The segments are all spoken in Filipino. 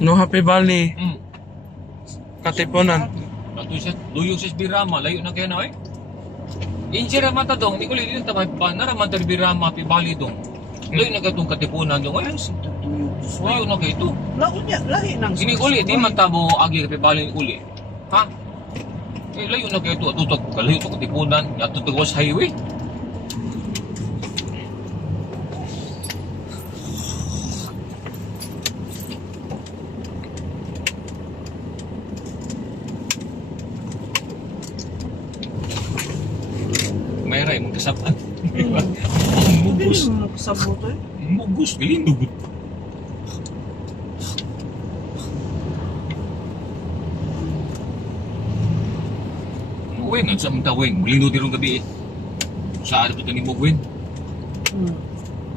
No Happy Valley. Hmm. Katipunan. Ato siya, luyog siya sa Birama, layo na kaya na eh. Injira mata dong, ni kulit din tamay ba, naraman tayo Birama, Pibali dong. Layo na katong Katipunan dong, ay, layo na kayo ito. Lahi nang Ini uli, di man tabo agi Pibali uli. Ha? Eh, layo na kayo ito, atutog, kalayo ito Katipunan, atutog was highway. Mayray mong kasapan. Mugos. Hindi mo kasabot eh. Mugos, galindo. Weng, ang sa mga weng. Galindo din gabi eh. Saan ito ni mo, weng?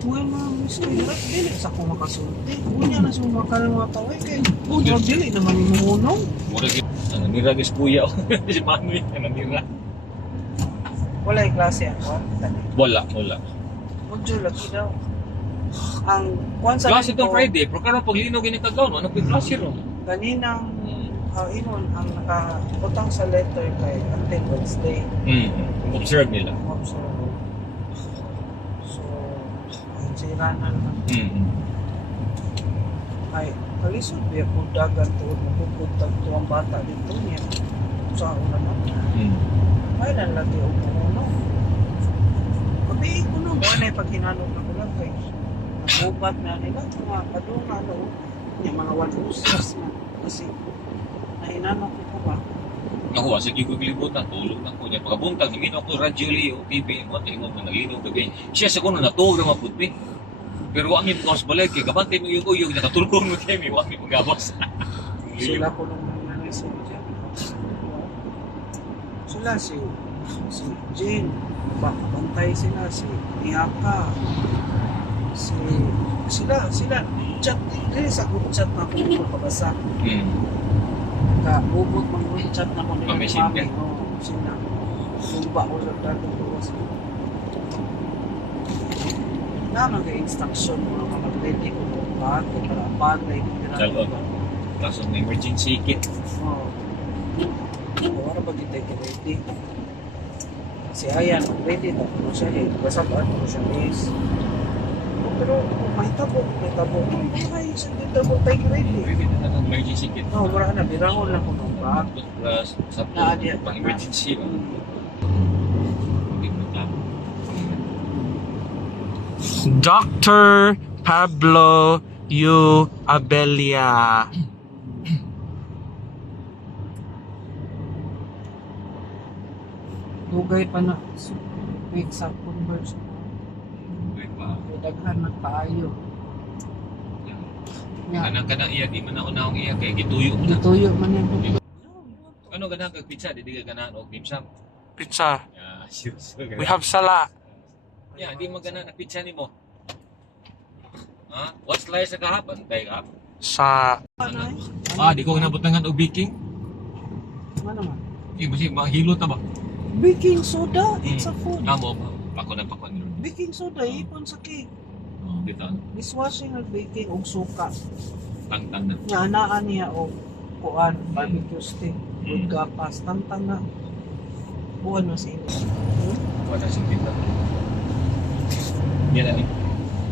Buwan na miss ko yun. Dili sa ko makasulti. Unya na siya makalimata eh. Kaya dili naman yung munong. Mura kita. Nanira guys kuya. Si Manu yan. Nanira. Wala yung klase ako. Wala. Module lagi daw. Ang once a Klase week itong ko, Friday. Pero karoon pag lino ginitaglaw, ano pa yung klase ro? Ganinang inon ang nakaputang sa letter kay until Wednesday. Observe nila. Observe. So, ang sira na naman. Ay, kalisod biya po dagan tuod mo pupuntag to ang bata dito niya. Sa una naman. Ay, lalaki o puno. Kabihin ko nung buwan ay pag hinanong na ko lang kay nagubat na nila mga kadunga yung mga 1 users na kasi nahinanong ko ba Ako, sige ko kilibutan, tulog na ko niya. Pagkabuntag, himin ako radyo liyo, pipi, mo, tingog na nalino gabi. Siya sa kuno natulog na maputpi. Pero wami mo kawas balik, kaya kapante mo yung uyog, nakatulog mo kayo, may wami mong gabas. sila ko nung nanay sa dyan. Sila si Jane, bantay sila, si Miyaka, sila, chat, hindi sa group chat na kung pabasa. Ubot mga group chat na mo nila ni Mami. Sila, sumba ko sa datong buwas. Naman ka instruction mo mga mag-ready ko kung bago para bagay. Kaso may emergency kit. Oo. Wala ba kita ready? Si Ayan, ready na po siya eh. Basabaan po siya is. Pero may tabo. Ay, siya may tabo tayo ready. Pwede na ng emergency kit. Oo, wala na. Birangon lang ko nung bag. Plus, sa pang emergency. Hindi mo tama. Dr. Pablo U. Abelia. Dugay pa na. Wait sa converse. Wait pa. Daghan nagpaayo. Kanang iya, di man ako naong iya, kaya gituyo mo na. Gituyo man yan. Ano ganang kag pizza, di ka ganaan o pizza? Pizza. Yeah, sure. We have sala. Yeah, di man ganaan na pizza ni mo. Ha? What slice sa kahapon? Tayo kahap? Sa Di ko nabutangan o baking. Ano man? Kasi mahilo ta ba? Baking soda, it's a food. Amo, pako na pako ni. Baking soda, ipon sa cake. Dito. Dishwashing at baking og suka. Tangtang na. Nya anaan niya og kuan barbecue stick, with gapas, tantang na. Buwan mo sa inyo. Wala sing pita. Yan na ni.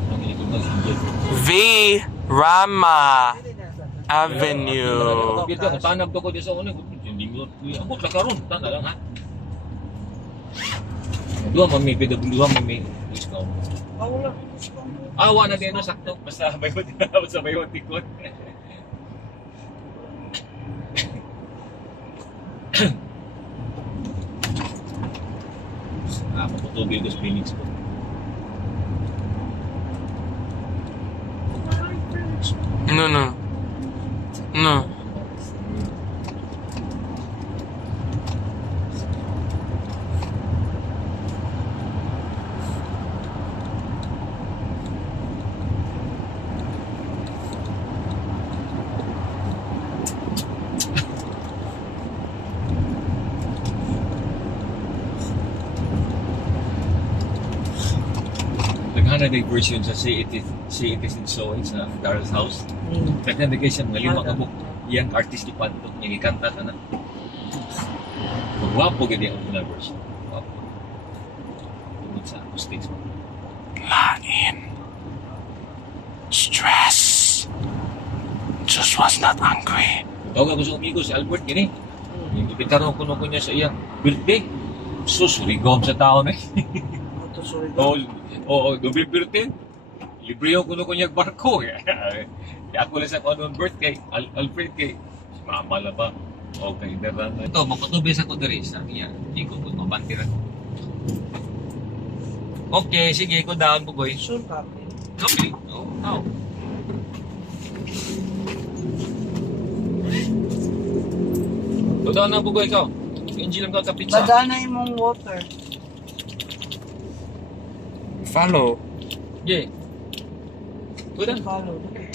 Ang inikot na sinjil. V. Rama Avenue. Bito ko tanab to ko di sa una. Hindi mo. Ako sa karon, tanda lang ha. Dua mami PW, mami discount. Wala. Awa na din no sakto basta bayot sa bayot tikot. Maputugil ko sa Phoenix po. No. Daghana na version sa Say It Isn't So sa Daryl's House. Daghana na siya mga lima ka book. Yang artist ni Panto niya ikanta na. Magwapo gani ang original version. Wapo. Tungkol sa acoustics mo. Lain. Stress. Just was not angry. Tawag ako sa umigo si Albert gini. Yung ipintaron ko niya sa iyang birthday. Sus, rigom sa tao na. Ito, sorry. Double birthday. Libre yung kuno ko niya barko. Kaya ako lang sa anong birthday, Alfred kay mama la ba? Okay, daran. Ito, mapatubis ako diri sa niya. Hindi ko po mabantiran. Okay, sige, ko down po, boy. Sure ka. Okay. Oh. Totoo na po, boy, ikaw. Enjoy lang ka kapitsa. Badanay mong water. Follow. Yeah. Good. Follow. Okay.